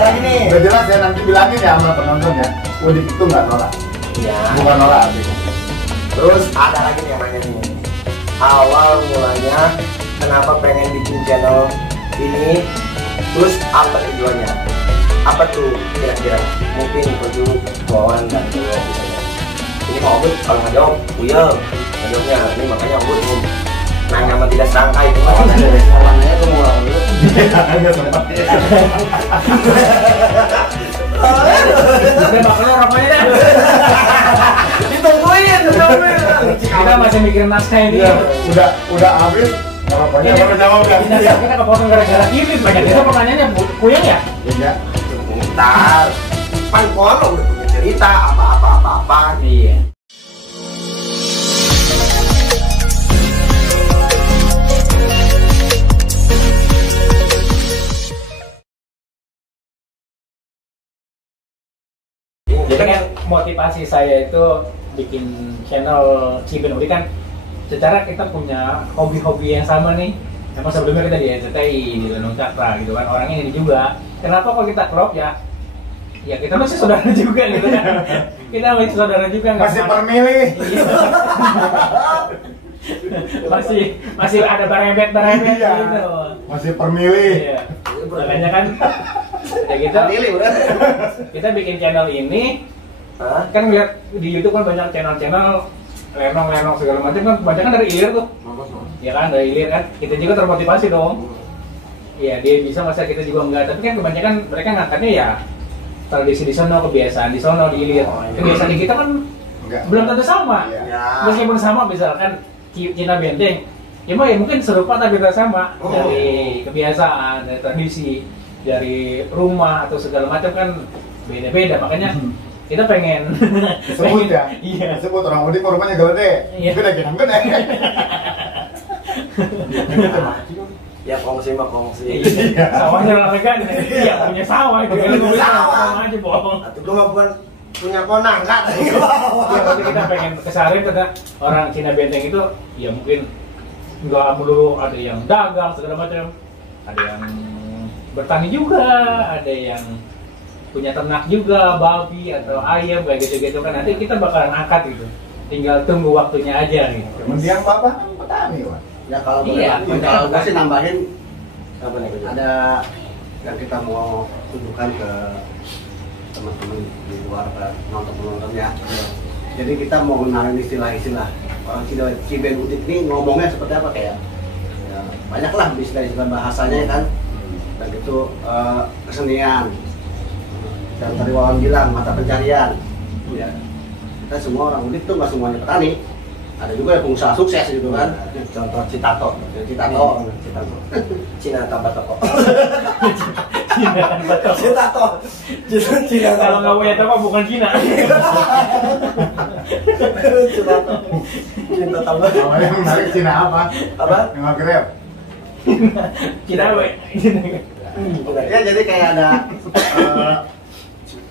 Lagi nih. Udah jelas ya, nanti bilangin ya sama penonton ya. Udik itu nggak nolak. Iya. Bukan nolak artinya. Terus ada lagi nih yang nanya nih. Awal mulanya kenapa pengen bikin channel ini? Terus apa tujuannya? Apa tuh kira-kira? Mungkin Koju, Wawan dan Dewa misalnya. Ini mau Obud kalau nggak jawab, Buyel jawabnya. Ini makanya Obud nanya sama tidak sangka itu. Orangnya tuh mau lawan dulu. Nggak sempat. Udah makanya rokoknya dah. Ditungguin. Kita masih mikirin naskah ini. Iya, udah habis. Pokoknya baru jawab kan. Kita kepotong gara-gara ini. Banyak itu pertanyaannya kuyang ya? Iya. Bentar. Pan Kono udah punya cerita apa. Iya. Jadi kan motivasi saya itu bikin channel Ciben Udi kan secara kita punya hobi-hobi yang sama nih. Emang sebelumnya kita di RCTI, di Lenong Cakra gitu kan, orangnya ini juga. Kenapa kok kita crop ya? Ya kita masih saudara juga gitu kan. Kita masih saudara juga nggak Masih permilih. Iya. masih ada barembet Iya. gitu. Masih permilih. Iya. Makanya kan ya gitu. Pilih udah. Kita bikin channel ini kan ngeliat di YouTube kan banyak channel-channel lenong segala macam kan kebanyakan dari Ilir tuh. Ya kan dari Ilir kan. Kita juga termotivasi dong. Iya, dia bisa masa kita juga enggak. Tapi kan kebanyakan mereka ngangkatnya ya tradisi di sono, kebiasaan di sono, di Ilir. Kebiasaan di kita kan Enggak. belum tentu sama. Iya. Meskipun sama misalkan Cina Benteng, ya mungkin serupa tapi tidak sama. Dari kebiasaan, dari tradisi, dari rumah atau segala macam kan beda-beda. Makanya kita pengen Sebut ya. Iya. Sebut orang mudik rumahnya gede. Iya. Gede gede. Ya kongsi mah kongsi. Iya. Sawahnya lah kan. Iya punya sawah gitu. Punya sawah. Sama aja bohong. Atau gue mah bukan punya konang kan? Iya, waktu kita pengen kesarin karena orang Cina Benteng itu ya mungkin nggak melulu ada yang dagang segala macam, ada yang bertani juga, ada yang punya ternak juga, babi atau ayam kayak gitu-gitu kan. Nanti kita bakalan angkat gitu, tinggal tunggu waktunya aja gitu. Mendiang bapak kan petani, Wan. Ya kalau Iya, kalau gue sih nambahin Apa nih? ada yang kita mau tunjukkan ke teman-teman di luar penonton ya. Jadi kita mau mengenalin istilah-istilah orang Ciben Udik ini ngomongnya seperti apa kayak ya, banyak lah istilah-istilah bahasanya kan. Dan itu kesenian. Dan tadi Wawan bilang mata pencarian. Ya. Kita semua orang Udik tuh nggak semuanya petani. Ada juga yang pengusaha sukses gitu kan. Contoh Citato. Cina tambah toko. Cina kalau nggak punya toko bukan Cina. Cinta tambah. Namanya yang menarik Cina apa? Apa? Yang Grab. Cina we. Ya jadi kayak ada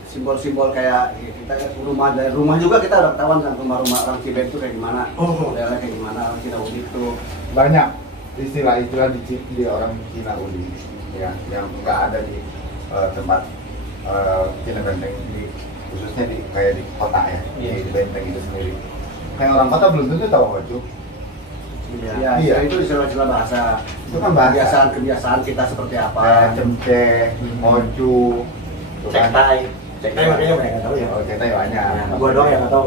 simbol-simbol kayak kita rumah dari rumah juga kita udah ketahuan kan rumah-rumah orang Ciben itu kayak gimana, modelnya kayak gimana orang Cina Udik itu. Banyak istilah-istilah di orang Cina Udi ya, yang nggak ada di tempat Cina Benteng khususnya kayak di kota ya, di Benteng itu sendiri. Kayak orang kota belum tentu tahu Hoju. Iya. Itu istilah-istilah bahasa. Itu kan bahasa. Kebiasaan kita seperti apa. Kayak cemceh, Hoju, Cektai. Cektai makanya mereka nggak tahu ya. Oh, cetai banyak. Gua doang yang nggak tahu.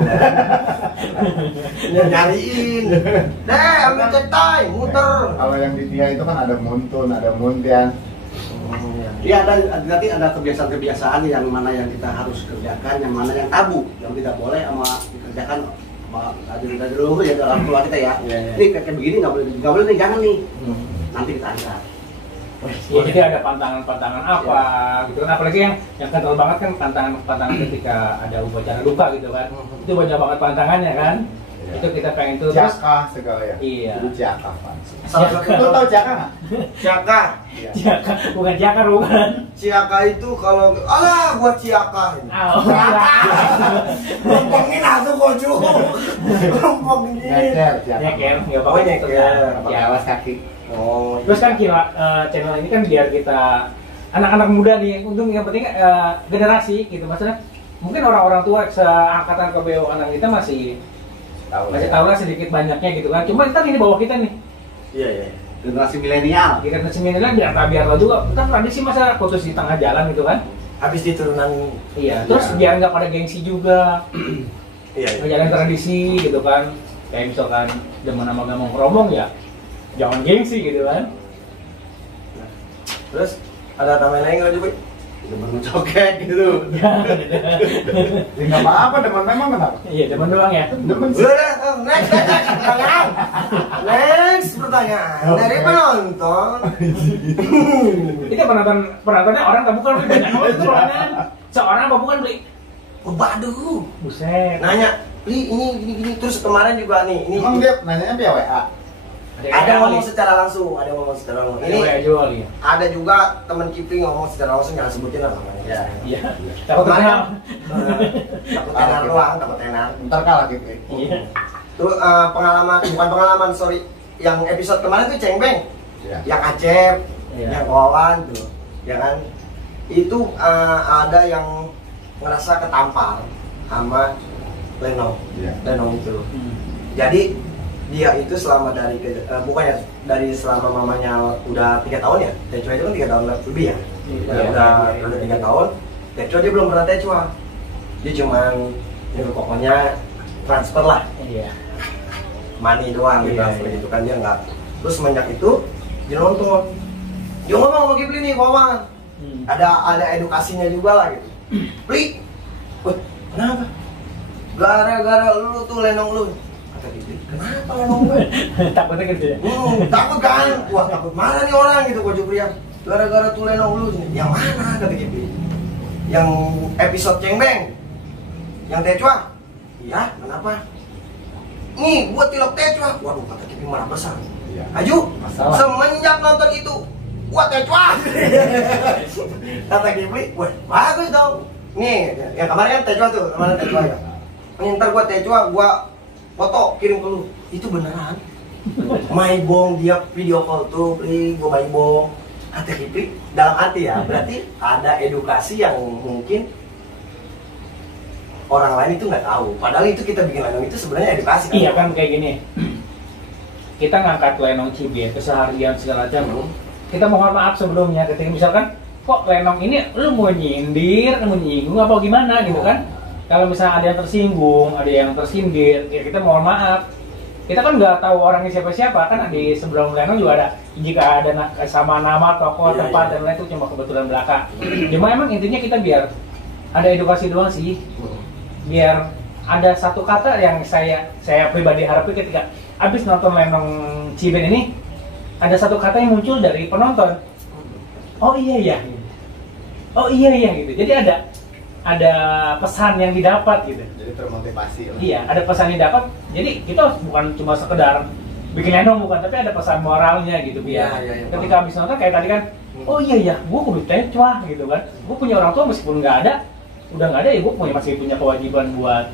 Nyariin. Deh, ambil cektai, muter. Kalau yang di Tia itu kan ada muntun, ada muntian. Iya, nanti ada kebiasaan-kebiasaan yang mana yang kita harus kerjakan, yang mana yang tabu, yang tidak boleh sama dikerjakan dari dulu ya orang tua kita ya. Ini kayak begini nggak boleh nih, jangan nih. Nanti kita angkat. Ya, jadi ada pantangan-pantangan apa gitu kan, apalagi yang kental banget kan pantangan ketika ada upacara duka gitu kan, itu banyak banget pantangannya kan. Itu kita pengen tuh terus Jaka segala ya. Iya. Itu Jaka, Pan. Jaka. Lu tahu Jaka nggak? Ciaka. Jaka, bukan Jakar bukan. Ciaka itu kalau alah gua Ciaka ini. Ngomongin atuh Koju. Ngomongin. Nyeker, Jaka. Nyeker, nggak Oh, apa-apa nyeker. ya. Pakai alas kaki. Oh. Terus kan channel ini kan biar kita anak-anak muda nih, untung yang penting generasi gitu maksudnya. Mungkin orang-orang tua seangkatan ke BO anak kita masih tahu lah sedikit banyaknya gitu kan. Cuma ntar ini bawah kita nih. Iya. Generasi milenial. Generasi milenial biar lo juga. Kan tradisi masa putus di tengah jalan gitu kan. Habis di turunan. Iya. Terus biar nggak pada gengsi juga. Iya. Menjalin tradisi gitu kan. Kayak misalkan zaman sama gak mau ngeromong ya, jangan gengsi gitu kan. Nah, terus ada tambahan lain nggak coba? Demen joget gitu. Ya nggak apa-apa, demen memang kenapa? Iya, demen doang ya. Demen sih. Udah, next pertanyaan. Next pertanyaan dari penonton. Itu penontonnya orang tak bukan banyak banget itu pertanyaan. Seorang apa bukan beli? Oh, waduh. Buset. Nanya, Li ini gini terus kemarin juga nih. Ini Emang dia nanyanya via WA? ada ngomong secara langsung, Ini jual ya. ada juga teman Kipling ngomong secara langsung, jangan sebutin lah namanya. Ya. Iya. Takut kenal. Takut tenar doang, takut tenar. Ntar kalah gitu. Iya. Terus bukan pengalaman, sorry. Yang episode kemarin tuh Cengbeng. Iya. Yang Acep, Iya. yang Wawan tuh, ya kan? Itu ada yang ngerasa ketampar sama Lenong. Iya. Lenong itu. Jadi dia itu selama bukannya dari selama mamanya udah 3 tahun ya, Tecua itu kan 3 tahun lebih ya. Iya. Udah 3 tahun, Tecua dia belum pernah Tecua. Dia cuman pokoknya transfer lah, Iya. money doang gitu, Iya. gitu kan dia nggak. Terus semenjak itu dia nonton, dia ngomong sama Kipli nih kawan, ada edukasinya juga lah gitu. Pli, wah kenapa? Gara-gara lu tuh Lenong lu. Kata Kipli, kenapa Lenong gue? Takutnya gitu ya. Takut kan? Wah takut marah nih orang gitu kok Juprian. Gara-gara tuh Lenong lu. Yang mana kata Kipli? Yang episode Cengbeng, yang Tecua. Iya, kenapa? Nih, buat tilok Tecua. Waduh, kata Kipli marah besar. Iya. Aju, Masalah. semenjak nonton itu, buat Tecua. Kata Kipli, wah bagus dong. Nih, yang kemarin kan Tecua tuh, kemarin Tecua ya. Nih, ntar gua Tecua, gua foto kirim ke lu. Itu beneran. Maibong dia video call tuh, Pli, gua Maibong. Kata Kipli, dalam hati ya, berarti ada edukasi yang mungkin orang lain itu nggak tahu. Padahal itu kita bikin Lenong itu sebenarnya edukasi kan? Iya kan kayak gini. Kita ngangkat Lenong Cibir, keseharian segala macam. Kita mohon maaf sebelumnya ketika misalkan kok Lenong ini lu mau nyindir, mau nyinggung apa gimana gitu kan? Kalau misalnya ada yang tersinggung, ada yang tersindir, ya kita mohon maaf. Kita kan nggak tahu orangnya siapa-siapa kan, di sebelum Lenong juga ada, jika ada sama nama, tokoh, Iya, tempat iya. dan lain itu cuma kebetulan belaka. Cuma emang intinya kita biar ada edukasi doang sih, biar ada satu kata yang saya pribadi harapin ketika habis nonton Lenong Ciben ini, ada satu kata yang muncul dari penonton. Oh iya ya, oh iya ya gitu. Jadi ada pesan yang didapat gitu. Jadi termotivasi lah. Iya, ada pesan yang dapat. Jadi kita bukan cuma sekedar bikin Lenong bukan, tapi ada pesan moralnya gitu biar. Iya, Ketika habis nonton kayak tadi kan, oh iya ya, gue kudu Tecua gitu kan. Gue punya orang tua meskipun nggak ada, udah nggak ada ya gue masih punya kewajiban buat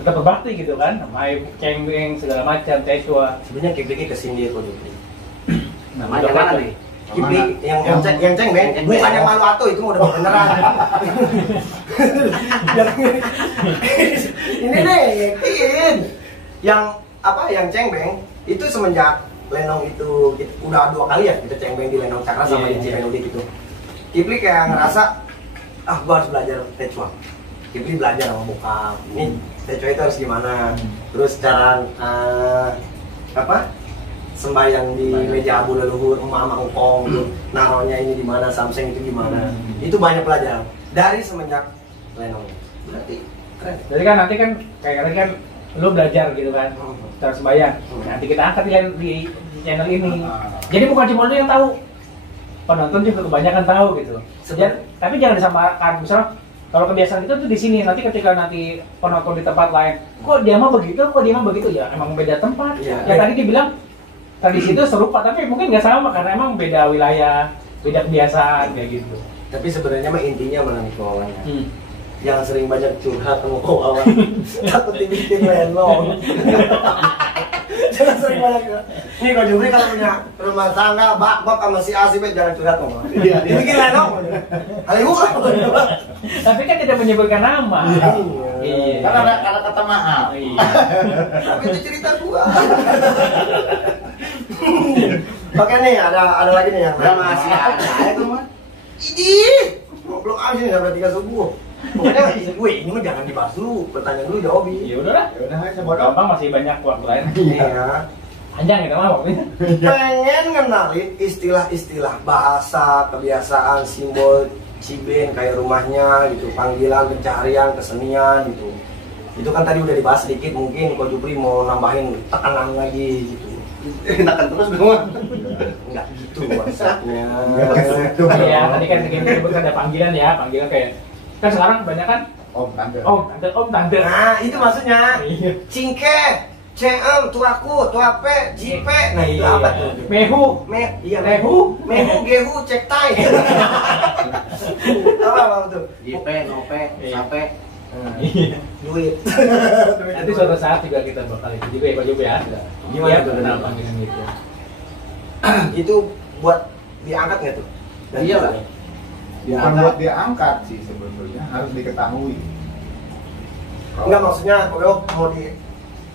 tetap berbakti gitu kan. Main Cengbeng segala macam Tecua. Sebenarnya Kipli kesini kok Jupri. Namanya mana nih? Kipli yang Cengbeng, Cengbeng. bukan yang malu atau itu udah beneran. Ini nih, yakin. Yang apa? Yang Cengbeng itu semenjak Lenong itu udah 2 kali ya kita Cengbeng di Lenong Cakra sama Iya, di iya. Ciben Udik gitu. Kipli kayak ngerasa gua harus belajar Tecua. Kipli belajar sama bokap. Ini Tecua itu harus gimana? Terus cara sembahyang di meja abu leluhur, emak engkong gitu. Naronya ini di mana, samseng itu gimana. Itu banyak pelajaran dari semenjak Lenong. Berarti keren. Jadi kan nanti kan kayak tadi kan lu belajar gitu kan cara sembahyang. Nanti kita angkat di channel ini. Jadi bukan cuma lu yang tahu, penonton juga kebanyakan tahu gitu. Tapi jangan disamakan. Misalnya kalau kebiasaan itu tuh di sini, nanti ketika nanti penonton di tempat lain, kok dia mah begitu, ya emang beda tempat. Iya. Ya tadi dibilang tradisi itu serupa, tapi mungkin nggak sama karena emang beda wilayah, beda kebiasaan kayak gitu. Tapi sebenarnya mah intinya mana nih kawannya? Yang sering banyak curhat sama kawan, takut dibikin Lenong. Sering banyak. Nih kalau Jupri kalau punya rumah tangga, bak sama si A si B jangan curhat ngomong. Iya. Dibikin lenong. Halimu lah. Tapi kan tidak menyebutkan nama. Iya. Karena ada kata maaf. Iya. Tapi itu cerita gua. Oke nih, ada lagi nih yang Masih ada ya tuh mah. Idih, belum habis nih sampai 3 subuh. Pokoknya gue ini mah jangan dibahas dulu, pertanyaan dulu jawabin. Ya udahlah. Ya udah saya bodoh. Gampang, masih banyak waktu lain. Iya. Panjang kita mah waktunya. Pengen ngenalin istilah-istilah bahasa, kebiasaan, simbol Ciben kayak rumahnya gitu, panggilan, pencarian, kesenian gitu. Itu kan tadi udah dibahas sedikit, mungkin Ko Jupri mau nambahin tekanan lagi gitu. Enakan terus gue. Enggak gitu maksudnya. Iya, tadi kan kita sebut ada panggilan ya, panggilan kayak kan sekarang kebanyakan Om tante. om tante. Nah, itu maksudnya. Iya. Cingke, ceem, tuaku, tuape, jipe. Nah, itu Iya. apa tuh? Mehu. Iya, Mehu. gehu, cek tai. Apa tuh? JP, nope, sape. Iya. Duit. Nanti suatu saat juga kita bakal itu juga ya Pak Jopi ya. Gimana Iya, tuh? kenal panggilan gitu. Itu buat diangkat nggak tuh? Iya lah. Bukan buat diangkat sih sebetulnya, harus diketahui. Enggak, maksudnya kalau mau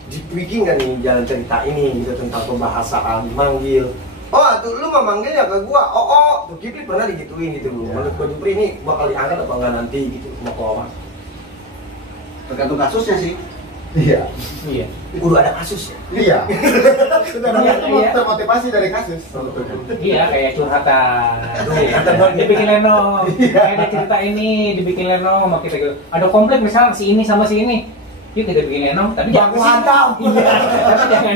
ditweaking kan nih jalan cerita ini gitu tentang pembahasan manggil. Oh, tuh lu mah manggilnya ke gua. Oh, tuh Kipli pernah digituin gitu lu. Ya. Menurut gua Jupri ini bakal diangkat apa enggak nanti gitu sama Komas. Tergantung kasusnya sih. Iya. Iya. Udah ada kasus ya. Iya. Sudah Iya. termotivasi dari kasus sebetulnya. Iya, kayak curhatan. Curhatan. Dibikin lenong. Kayak ada cerita ini dibikin lenong sama kita gitu. Ada konflik misalnya si ini sama si ini. Yuk kita bikin lenong, tapi Baku hantam. Iya, tapi jangan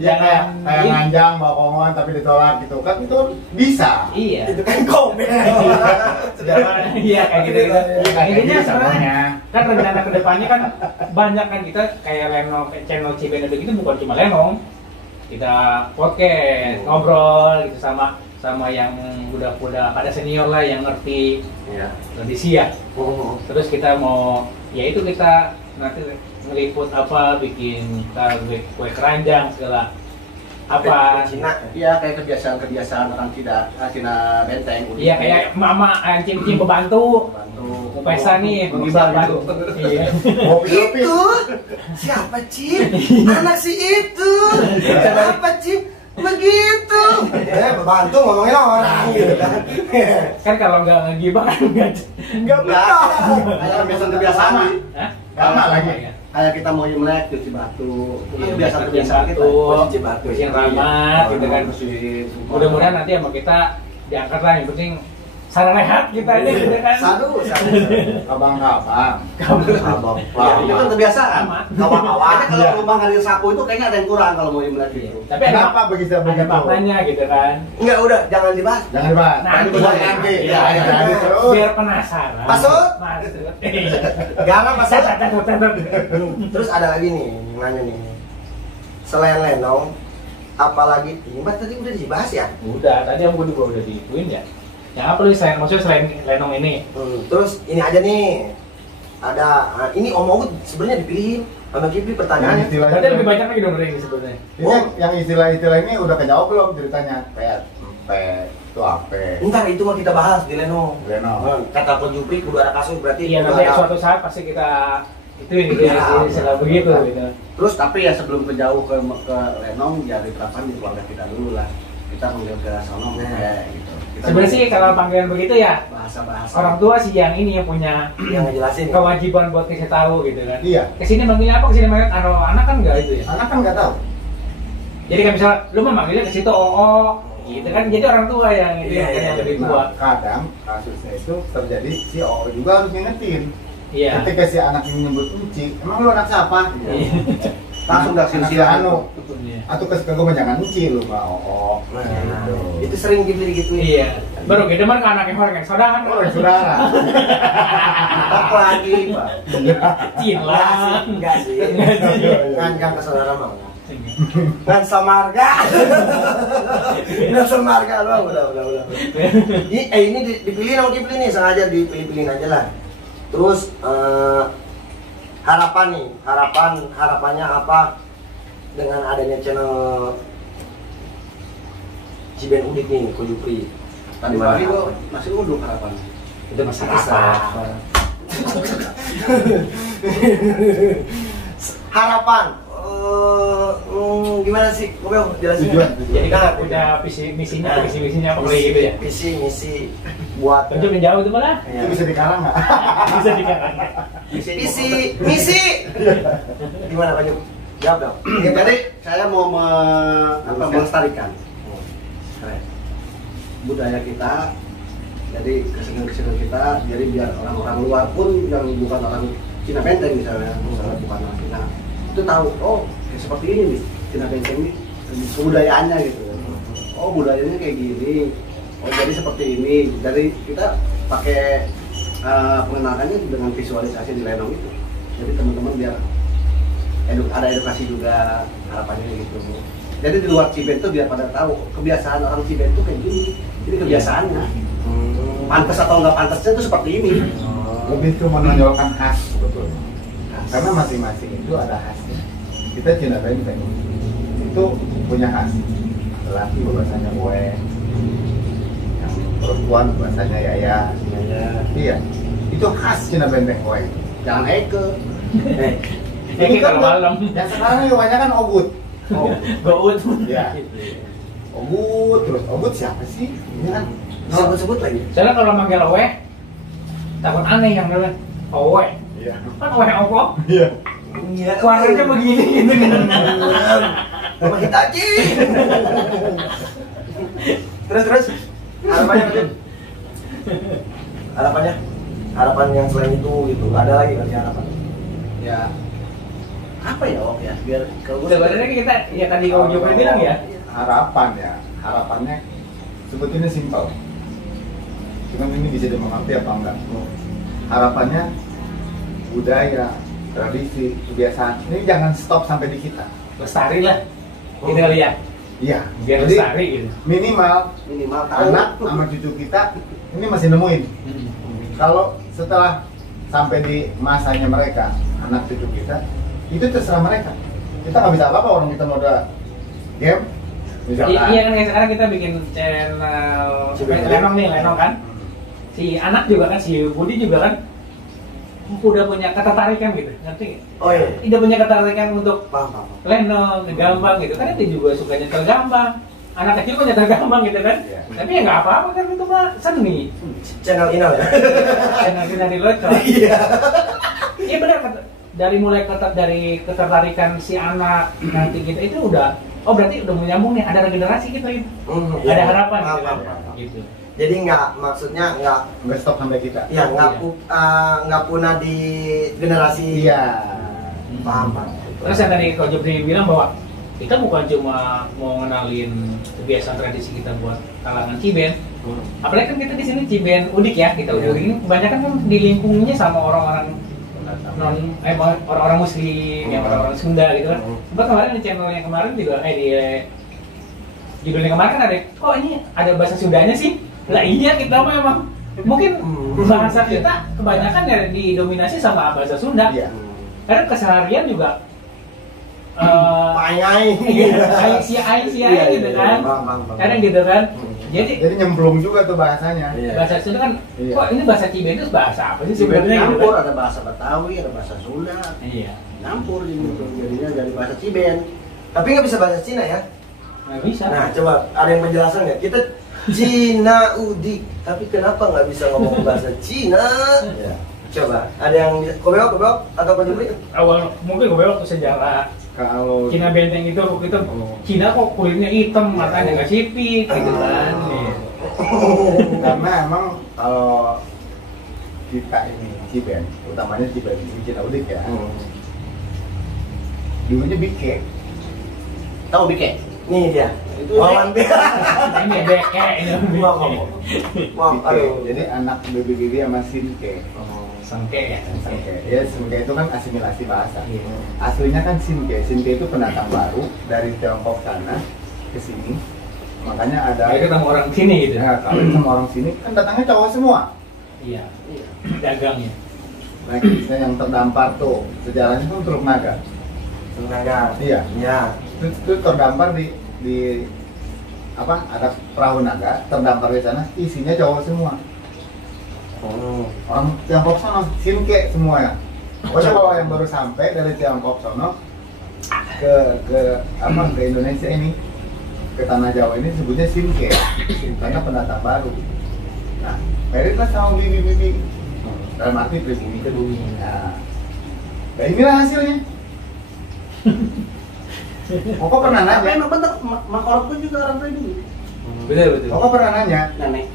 Ya kayak nganjang bawa omongan tapi ditolak gitu kan itu bisa. Iya. Itu kan komen. Iya kayak gitu. Kayak Intinya gitu sebenarnya semuanya. kan rencana kedepannya kan banyak kan kita kayak lenong channel Ciben begitu bukan cuma lenong, kita podcast ngobrol gitu sama yang udah pada senior lah yang ngerti Iya. tradisi ya. Terus kita mau ya itu kita nanti ngeliput apa bikin kue keranjang segala apa Cina. Iya kayak kebiasaan orang Cina benteng. iya kayak mama cincin pembantu bantu pesta nih Menggibah bantu gitu. iya Itu siapa Cip? Anak si itu. Siapa Cip? Begitu. Bantu ngomongin orang gitu kan. kan kalau nggak ngegibah kan nggak Enggak. Kayak kebiasaan-kebiasaan. Hah? Sama lagi. Kayak kita mau Imlek cuci batu. Iya, Kebiasaan-kebiasaan kita. Cuci batu. yang ramah gitu kan Bersihin. mudah-mudahan nanti sama kita diangkat lah yang penting sarang rehat kita aja gitu kan Sadu. Abang-abang. Ya, itu kan kebiasaan. Sama. Kawan-kawan. Kayaknya kalau Iya. lubang hari sapu itu kayaknya ada yang kurang kalau mau Imlek gitu. tapi ada Kenapa begitu ada begitu? maknanya gitu kan Enggak udah, jangan dibahas. Jangan dibahas. Nanti. Nanti. Iya, Ya, jadi terus. biar penasaran Masuk. Masuk. Garam masuk. Tetap. Terus ada lagi nih, yang nanya nih. Selain lenong, apalagi ini Mbak tadi udah dibahas ya? Udah, tadi aku juga udah diituin ya. Yang apa lu maksudnya selain lenong ini? Terus ini aja nih. Ada ini Om Ogut sebenarnya dipilihin sama Kipli pertanyaannya. Istilah- Berarti lebih banyak lagi dong dari ini sebenarnya. Ini yang istilah-istilah ini udah kejawab belum ceritanya? Kayak itu apa? Ntar itu mah kita bahas di lenong. Lenong. Kata Ko Jupri kudu ada kasus berarti. Iya, kudu nanti ada- suatu saat pasti kita ituin gitu ya, Ya. istilah begitu gitu. Terus tapi ya sebelum jauh ke Lenong ya diterapkan di keluarga kita dulu lah. Kita manggil ke sono kayak gitu. Kita Sebenarnya sih kalau panggilan begitu ya bahasa-bahasa orang tua sih yang ini yang punya yang ngejelasin. kewajiban buat kasih tahu gitu kan. Iya. Kesini manggilnya apa? Kesini manggilnya anak kan enggak itu ya. Anak kan nggak tahu. Jadi kan misalnya lu mah manggilnya ke situ gitu kan. Jadi orang tua yang itu Iya, yang iya. lebih tua. Nah, kadang kasusnya itu terjadi si O juga harus ngingetin. Iya. Ketika si anak ini nyebut Uci, emang lu anak siapa? Iya. langsung dah Anak si silsilah Anu. Iya. Atau ke gue jangan Uci lu mah O. Nah, Gitu. itu sering Kipli gitu. Iya. Baru gede mah anaknya orang saudahan. Oh, saudara. Apa lagi, Pak? Cilang. Enggak sih. Kan ke saudara mah. Kan samarga. Nggak samarga lu, udah. Ini dipilih sama Kipli nih, sengaja dipilih-pilihin aja lah. Terus harapan nih, harapannya apa dengan adanya channel Ciben Udik nih, Ko Jupri. Tadi pagi gua masih uduk harapan. Itu masih kisah. Harapan. Gimana sih? Gue mau jelasin. Jadi kan udah misinya apa kayak gitu ya? Misi buat. Tentu jauh tuh malah. Itu bisa dikarang nggak? Bisa dikatakan. Misi. Gimana Pak Juk? Jawab dong. Jadi saya mau melestarikan budaya kita, jadi kesenian kita, jadi biar orang-orang luar pun yang bukan orang Cina Benteng misalnya bukan orang Cina itu tahu, oh kayak seperti ini nih Cina Benteng ini kebudayaannya gitu. Oh budayanya kayak gini, oh jadi seperti ini. Jadi kita pakai pengenalannya dengan visualisasi di Lenong itu. Jadi teman-teman biar ada edukasi juga harapannya gitu. Jadi di luar Ciben tuh biar pada tahu kebiasaan orang Ciben tuh kayak gini. Jadi kebiasaannya pantas atau nggak pantasnya itu seperti ini. Lebih ke menonjolkan khas sebetulnya. Karena masing-masing itu ada khasnya. Kita Cina Benteng itu punya khas. Laki bahasanya gue, yang perempuan bahasanya Yaya. Iya, itu khas Cina Benteng gue. Jangan Eke. Ini kalau malam. Yang sekarang kebanyakan Ogut. Gout. Ya. Ogut siapa sih? Ini kan Sebut lagi. Soalnya kalau manggil Owe, takut aneh yang namanya Owe. Iya. Kan Owe Opo. Iya. Iya. Suaranya begini gitu kan. Rumah Hitachi. Terus. Harapannya Pak Juk? Harapan yang selain itu gitu. Ada lagi nggak sih harapan? Ya apa ya Om ya biar kalau Sebenarnya kita ya tadi kau juga bilang ya. Harapannya sebetulnya simpel. Cuman ini bisa dimengerti apa enggak? Harapannya budaya, tradisi, kebiasaan ini jangan stop sampai di kita. Lestari lah. Gitu kali ya. Iya. Biar Jadi lestari gitu. minimal tahu anak sama cucu kita ini masih nemuin. Kalau setelah sampai di masanya mereka, anak cucu kita, itu terserah mereka. Kita nggak bisa apa-apa, orang kita mau ada game, misalkan. Iya kan kayak sekarang kita bikin channel Lenong kan. Si anak juga kan, si Budi juga kan udah punya ketertarikan gitu, ngerti nggak? Oh iya. Udah punya ketertarikan untuk Paham. Lenong, gambar gitu kan, dia juga suka nyetel gambar. Anak kecil kok nyetel gambar gitu kan. Iya. Tapi ya nggak apa-apa kan, itu mah seni. Channel Inal ya. Channel kita di Locor. Iya. Iya benar, dari mulai dari ketertarikan si anak nanti kita itu udah, oh berarti udah menyambung nih, ada regenerasi kita gitu. Ada harapan gitu kan. Gitu. Jadi maksudnya Nggak stop sampai kita. ya nggak punah di generasi. Iya. Paham. Terus yang tadi Ko Jupri bilang bahwa kita bukan cuma mau ngenalin kebiasaan tradisi kita buat kalangan Ciben. Apalagi kan kita di sini Ciben Udik ya, kita Udik ini kebanyakan kan di lingkungnya sama orang-orang orang-orang Muslim, yang orang-orang Sunda gitu kan. Sebab kemarin di channel yang kemarin juga di judulnya kemarin kan ada, kok ini ada bahasa Sundanya sih? Lah iya, kita memang mungkin bahasa kita kebanyakan ya didominasi sama bahasa Sunda. Iya. Karena keseharian juga Payai. si ai gitu kan. Kadang gitu kan. Jadi nyemplung juga tuh bahasanya. bahasa Sunda kan, Iya. kok ini bahasa Ciben itu bahasa apa sih Ciben sebenarnya gitu nyampur, kan? ada bahasa Betawi, ada bahasa Sunda, Iya. nyampur gitu. Jadinya dari bahasa Ciben. Tapi nggak bisa bahasa Cina ya. Nggak bisa. Nah coba ada yang penjelasan nggak? Kita Cina Udik, tapi kenapa nggak bisa ngomong bahasa Cina? Iya. Coba ada yang kobewok atau Ko Jupri? Awal mungkin gue waktu sejarah Kalau Cina Benteng itu Cina kok kulitnya hitam, matanya nggak sipit gitu kan. Iya. karena emang kalau kita ini Ciben, utamanya Ciben di Cina Udik ya, dulunya Bike. Tahu Bike? Nih dia. Itu Wawan dia. Ini beke ini. Maaf, aduh. Jadi anak bibi sama Sinke. Sangke ya. Sinke. Ya, Sinke itu kan asimilasi bahasa. Iya. Aslinya kan Sinke. Sinke itu pendatang baru dari Tiongkok sana ke sini. Makanya ada Kayak ketemu orang sini gitu. ya, kalau sama orang sini kan datangnya cowok semua. Iya. Dagangnya. Nah, kita yang terdampar tuh sejarahnya kan Teluk Naga. Tenaga. Iya. Iya. Itu terdampar di apa, ada perahu naga terdampar di sana, isinya cowok semua. Orang Tiongkok sono, Sinke semua ya. Pokoknya kalau yang baru sampai dari Tiongkok sono ke Indonesia ini, ke tanah Jawa ini sebutnya Sinke karena pendatang baru. Nah, meritlah sama bibi-bibi dalam arti pribumi ke bumi. Nah inilah hasilnya. Koko pernah Tapi nanya, emang bener, Makolot pun juga orang pribumi. Betul. Koko pernah nanya Nenek.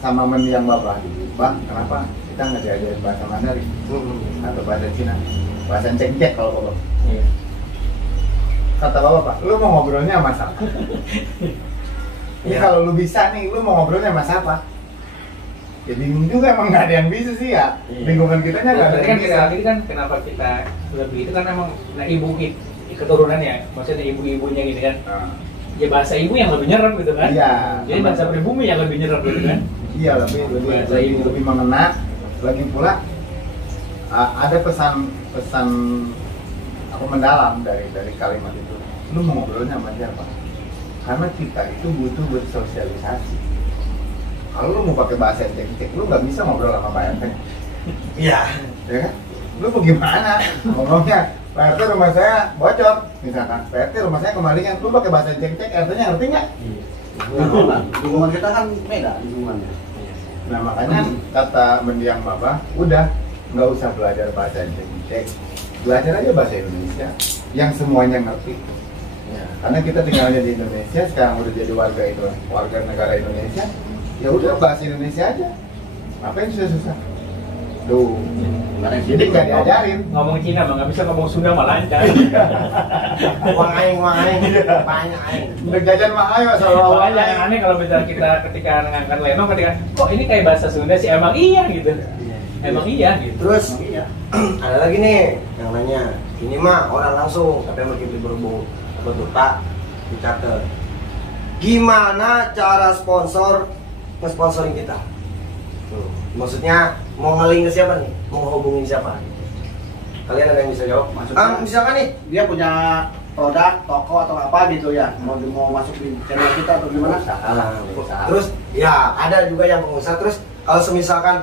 sama mendiang bapak dulu, Bang, kenapa kita nggak diajarin bahasa Mandarin atau bahasa Cina, bahasa cengcek kalau Koko. Iya. Kata bapak, Pak, lu mau ngobrolnya sama siapa? Ini Ya. kalau lu bisa nih, lu mau ngobrolnya sama siapa? Ya bingung juga, emang nggak ada yang bisa sih ya. Iya. Lingkungan kita nggak ada Berarti yang kan kita bisa. lagi kan kenapa kita lebih itu kan emang keturunannya, maksudnya ibu-ibunya gitu kan. Nah, Ya bahasa ibu yang lebih nyerap gitu kan. Iya. Jadi bahasa pribumi yang lebih nyerap gitu kan. iya Bahasa ibu. lebih mengena. Lagi pula ada pesan aku mendalam dari kalimat itu. Lu mau ngobrolnya sama siapa? Karena kita itu butuh bersosialisasi. Kalau lu mau pakai bahasa cek, lu nggak bisa ngobrol sama Pak RT. Iya. Ya kan? Lu mau gimana ngomongnya? Pak RT rumah saya bocor, misalkan. Pak RT rumah saya kemalingan, lu pakai bahasa cek, RT-nya ngerti nggak? Lingkungan kita kan beda lingkungannya. Nah makanya kata mendiang bapak, udah nggak usah belajar bahasa cek, belajar aja bahasa Indonesia yang semuanya ngerti. Karena kita tinggalnya di Indonesia, sekarang udah jadi warga negara Indonesia, ya udah bahasa Indonesia aja. Apa yang susah-susah? Tuh, jadi nggak diajarin. Ngomong Cina mah nggak bisa, ngomong Sunda mah lancar. Uang aing, banyak aing. Udah jajan mah ayo selalu Makanya yang aneh kalau misalnya kita ketika ngangkat lenong ketika kok ini kayak bahasa Sunda sih, emang iya gitu. Emang iya gitu. Terus ada lagi nih yang nanya, ini mah orang langsung tapi yang begitu berhubung betul tak dicatat. Gimana cara nge-sponsorin kita? Maksudnya mau ngeling ke siapa nih? Mau hubungin siapa? Kalian ada yang bisa jawab? Maksudnya- Misalkan nih, Dia punya produk, toko atau apa gitu ya, mau masuk di channel kita atau gimana? terus ya ada juga yang pengusaha. Terus kalau semisalkan,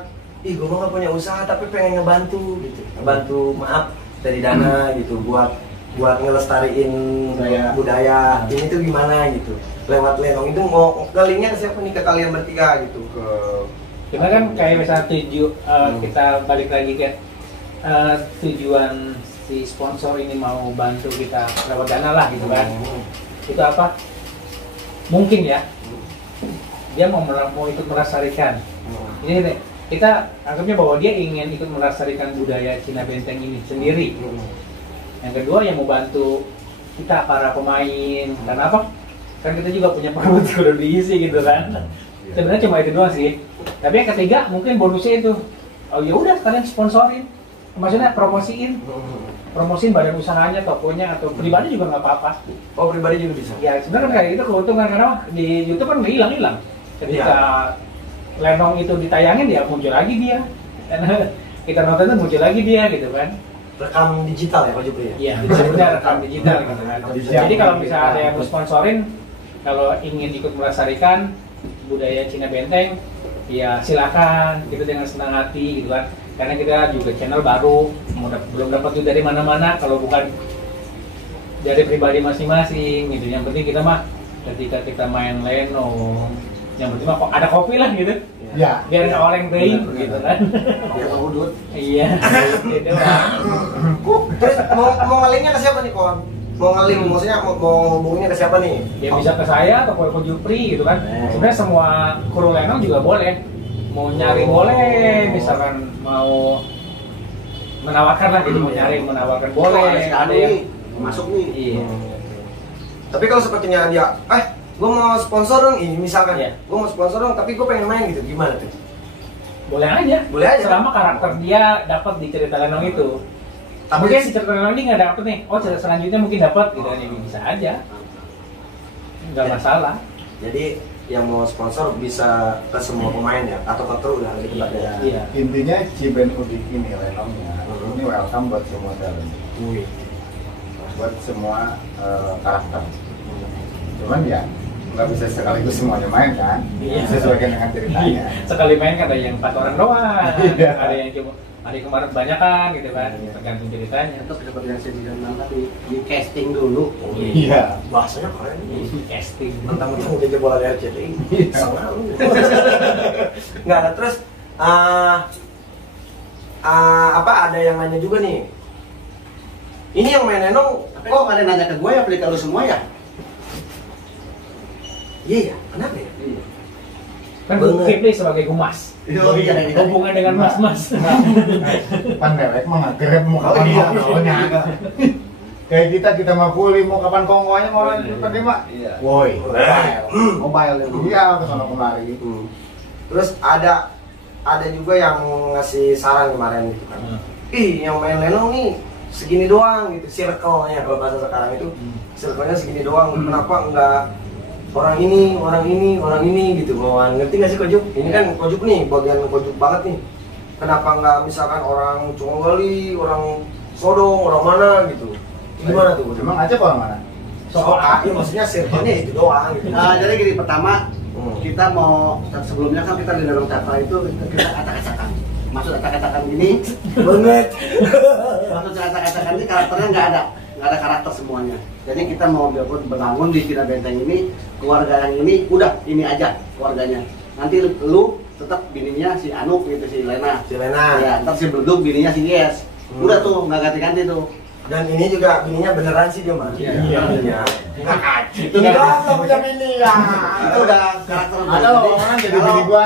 ih gue nggak punya usaha tapi pengen ngebantu gitu, ngebantu maaf dari dana gitu buat ngelestariin budaya ini tuh gimana gitu, lewat lenong itu mau ngelingnya ke siapa nih, ke kalian bertiga gitu? Kita kan kayak misalnya kita balik lagi ke tujuan si sponsor ini mau bantu kita lewat dana lah gitu kan. Itu apa? Mungkin ya dia mau ikut melestarikan. Ini kita anggapnya bahwa dia ingin ikut melestarikan budaya Cina Benteng ini sendiri. Yang kedua yang mau bantu kita para pemain. Karena apa? Kan kita juga punya perut kudu diisi gitu kan. Sebenarnya cuma itu doang sih. Tapi yang ketiga mungkin bonusnya itu. Oh ya udah kalian sponsorin. Maksudnya promosiin badan usahanya, tokonya atau pribadi juga nggak apa-apa. Oh pribadi juga bisa? Ya sebenarnya kayak itu keuntungan karena di YouTube kan hilang. Ketika lenong itu ditayangin ya muncul lagi dia. Karena kita nonton itu muncul lagi dia gitu kan. Rekam digital ya Pak Jupri ya? Iya, sebenarnya rekam digital gitu kan. Jadi kalau misalnya ada yang mau sponsorin, kalau ingin ikut melestarikan budaya Cina Benteng, ya silakan, kita dengan senang hati gitu kan. Karena kita juga channel baru, belum dapat duit dari mana-mana kalau bukan dari pribadi masing-masing gitu. Yang penting kita mah ketika kita main lenong, yang penting mah ada kopi lah gitu. Ya. Biar nggak oleng teing gitu kan. Dia mau udut. Iya, gitu lah. Terus mau ngelingnya ke siapa nih Kon? Mau ngeling, maksudnya mau hubunginnya ke siapa nih? Ya bisa ke saya atau ke Jupri gitu kan. Sebenarnya semua kru lenong juga boleh. Mau nyari boleh, misalkan mau menawarkan lah gitu, mau nyari menawarkan boleh. Ada yang masuk nih. iya. Tapi kalau sepertinya dia, gue mau sponsor dong, ini misalkan, Iya. gue mau sponsor dong, tapi gue pengen main gitu, gimana tuh? Boleh aja. Boleh aja. Selama karakter dia dapat di cerita lenong itu. Tapi Mungkin di cerita lenong ini nggak dapet nih. Oh cerita selanjutnya mungkin dapat gitu kan, ya bisa aja. Nggak Ya. masalah. Jadi yang mau sponsor bisa ke semua pemain ya, atau ke kru lah gitu Pak ya. Iya. Intinya Ciben Udik ini lenongnya, ini welcome buat semua talent. buat semua karakter. Cuman ya nggak bisa sekaligus semuanya main kan, sesuaikan dengan ceritanya. Sekali main kan ada yang 4 orang doang, Iya. ada yang cuma hari kemarin banyak kan gitu kan, tergantung ceritanya. Itu seperti yang saya bilang tadi, di casting dulu. Iya. Bahasanya keren nih. Casting. Mentang-mentang udah jebolan dari RCTI. Sama lu. Nggak ada terus apa ada yang nanya juga nih. Ini yang main Nenong, Tapi kok ada nanya ke gue ya, beli kalau semua ya? iya ya, kenapa ya? Kan Bener. Kipli sebagai humas. Oh iya, iya. Hubungan dengan mas-mas. Pan dewek mah nggak gerep mau kapan Oh, iya. ngobrolnya. Kayak kita mah kuli mau kapan kongkonya mau tadi mah. Iya. Woi, Mobile ya. iya kesana kemari. Terus ada juga yang ngasih saran kemarin gitu kan. Ih, yang main Lenong nih segini doang gitu, circle-nya kalau bahasa sekarang itu circle-nya segini doang. Kenapa enggak orang ini gitu, mau ngerti nggak sih Kojuk? Ini kan Kojuk nih, bagian Kojuk banget nih. Kenapa nggak misalkan orang Congoli, orang Sodong, orang mana gitu? Gimana tuh? Emang aja orang mana? Iya maksudnya circle-nya itu doang gitu. Jadi gini, pertama kita mau, sebelumnya kan kita di dalam chapter itu kita acak-acakan. Maksud acak-acakan gini, Banget. maksud acak-acakan ini karakternya nggak ada karakter semuanya. Jadi kita mau bangun di Cina Benteng ini, keluarga yang ini, udah ini aja keluarganya. Nanti lu tetap bininya si Anu gitu, si Lena. Si Lena. Ya, ntar si Bleduk bininya si Yes. Udah tuh, nggak ganti-ganti tuh. Dan ini juga bininya beneran sih dia mah. Iya. Itu enggak punya bini ya. Itu udah karakter. Ada loh orang jadi bini gua.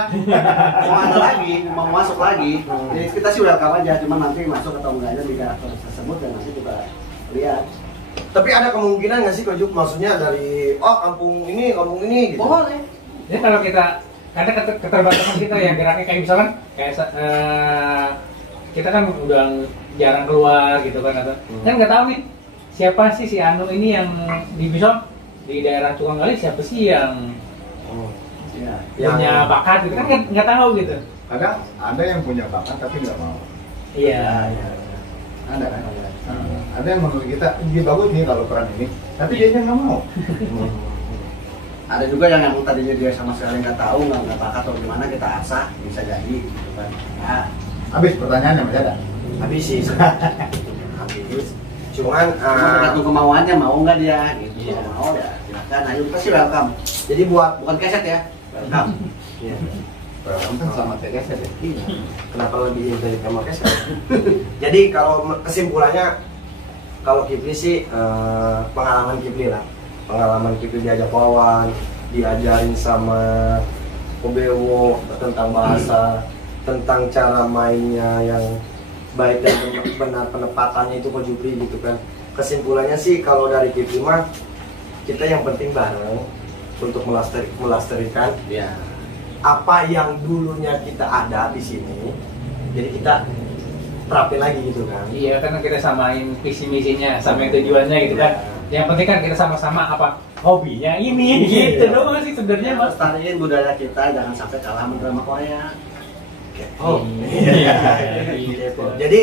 Mau ada lagi, mau masuk lagi. Jadi kita sih udah kawan aja, cuma nanti masuk atau enggaknya di karakter tersebut dan nanti kita lihat. Tapi ada kemungkinan nggak sih Kojuk maksudnya dari kampung ini gitu. Boleh. Jadi kalau kita karena keterbatasan kita ya geraknya kayak misalkan kayak kita kan udah jarang keluar gitu kan atau kan nggak tahu nih siapa sih si Anu ini yang di misal di daerah tukang gali siapa sih yang Ya. punya bakat gitu kan nggak tahu gitu. Kadang ada yang punya bakat tapi nggak mau. Iya. Ada kan? Ada yang menurut kita dia bagus nih kalau peran ini, tapi dia nggak mau. Ada juga yang tadinya dia sama sekali nggak tahu, nggak bakat atau gimana, kita asah bisa jadi gitu kan. Ya. Habis pertanyaannya masih ada. Habis sih. Habis. Cuman Tergantung kemauannya, mau nggak dia gitu. Iya. Mau ya silakan, ayo pasti welcome. jadi buat Bukan keset ya, welcome. Iya. Kamu kan sama TGS ya? Iya. Kenapa lebih dari kamu kes? Jadi kalau kesimpulannya kalau Kipli sih pengalaman Kipli lah. Pengalaman Kipli diajak lawan, diajarin sama Kobewo tentang bahasa, tentang cara mainnya yang baik dan benar penempatannya itu Ko Jupri gitu kan. Kesimpulannya sih kalau dari Kipli mah kita yang penting bareng untuk melestarikan Ya. apa yang dulunya kita ada di sini, jadi kita terapin lagi gitu kan. Iya karena kita samain visi misinya, samain tujuannya gitu kan. Yang penting kan kita sama-sama apa hobinya ini gitu doang sih sebenarnya Mas. Lestariin budaya kita, jangan sampai kalah sama drama Korea. Oh, Iya. gitu. Jadi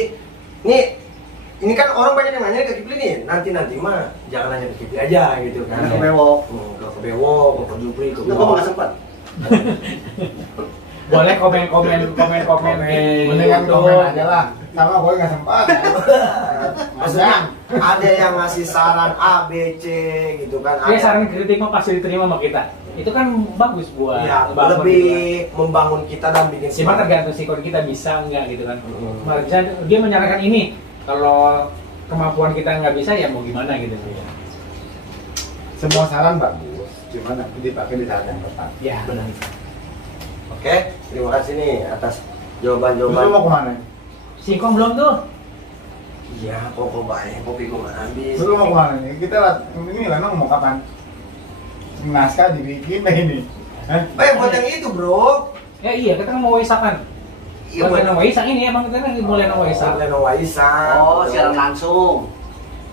ini kan orang banyak yang nanya ke Kipli nih. Nanti mah jangan nanya ke Kipli aja gitu kan. Karena kebewok. Ke Bewo, ke Ko Jupri, ke Itu kok nggak sempat. Boleh komen Mendingan komen aja lah. Sama gue nggak sempat. Maksudnya ada yang ngasih saran A, B, C gitu kan. Ya saran kritik mah pasti diterima sama kita. Itu kan bagus buat Ya, ngebangun lebih gitu membangun kita dan bikin kan. Cuma semangat. tergantung sikon kita bisa enggak gitu kan. Bisa dia menyarankan ini, kalau kemampuan kita nggak bisa ya mau gimana gitu. Semua saran bagus, cuma nanti dipakai di saat yang tepat. Ya benar. Oke, terima kasih nih atas Lu jawaban-jawaban. mau kemana? Singkong belum tuh? Iya, kok banyak kopi gue habis. Lu mau kemana nih? Ini Lenong mau kapan? Naskah dibikin ini. Buat yang itu bro. Ya iya, kita kan mau waisakan. Iya, Buat buat Lenong Waisak ini emang kita kan mau Lenong Waisak. Lenong Waisak. Oh, siaran langsung.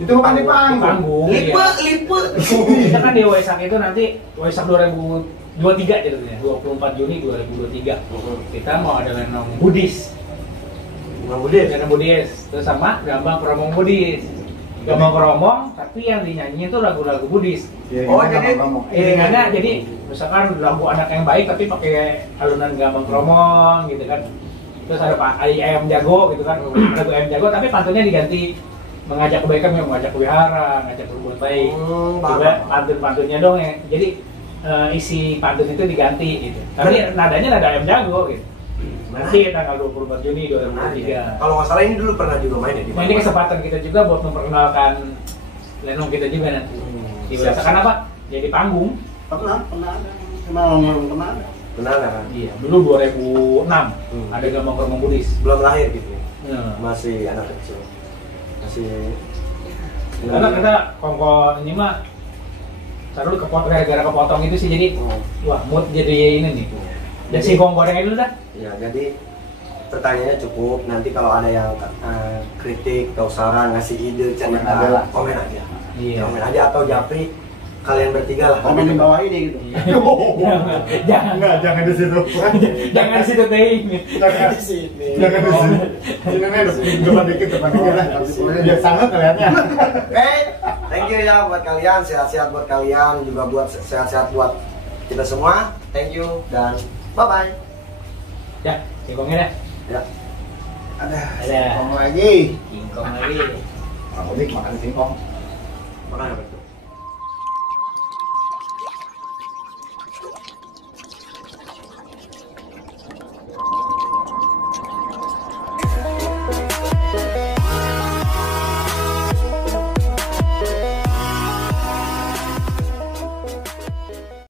Itu bukan di Di panggung. panggung. Lipet. Kita kan di Waisak itu nanti Waisak 2023 jadinya, 24 Juni 2023. Kita mau ada Lenong Buddhis. Bang Budis. Lenong Buddhis, terus sama Gambang Promong Buddhis. Gambang Kromong, tapi yang dinyanyiin tuh lagu-lagu Buddhis. Ya, Oh, gimana jadi- Bang Romo? Iringannya jadi misalkan lagu anak yang baik tapi pakai alunan Gambang Kromong gitu kan. Terus ada Pak Ayam Jago gitu kan, lagu Ayam Jago tapi pantunnya diganti mengajak kebaikan, mengajak kewihara, ngajak berbuat baik. Coba pantun-pantunnya dong ya. Jadi isi pantun itu diganti gitu. Tapi nadanya nada Ayam Jago gitu. Nanti tanggal 24 Juni 2023. Kalau nggak salah ini dulu pernah juga main ya di Nah, ini kesempatan kita juga buat memperkenalkan lenong kita juga nanti. Dibiasakan apa? Jadi panggung. Pernah ada. Pernah ada. Benar kan? Iya, dulu 2006 ada Gambang Kromong Buddhis. Belum lahir gitu ya. Nah, Masih anak kecil. Masih karena kita kongko ini mah taruh gara-gara kepotong itu sih jadi wah mood jadi ini nih. Dan si gorengnya dulu dah. Ya, jadi pertanyaannya cukup. Nanti kalau ada yang kritik atau saran, ngasih ide, Komen aja lah. komen aja. Iya. Komen aja atau Japri, kalian bertiga lah. Komen di bawah ini gitu. Jangan Jangan di situ. jangan situ teh. Jangan Di sini. Jangan di sini. Sini nih, depan dikit depan dikit lah. Biar sangat kelihatannya. Oke, thank you ya buat kalian, sehat-sehat buat kalian, juga buat sehat-sehat buat kita semua. Thank you dan bye-bye. Ya, singkongnya dah. Ya. Ada. Ada. Ngomong lagi. Singkong lagi. Orang unik makan singkong. Makanya.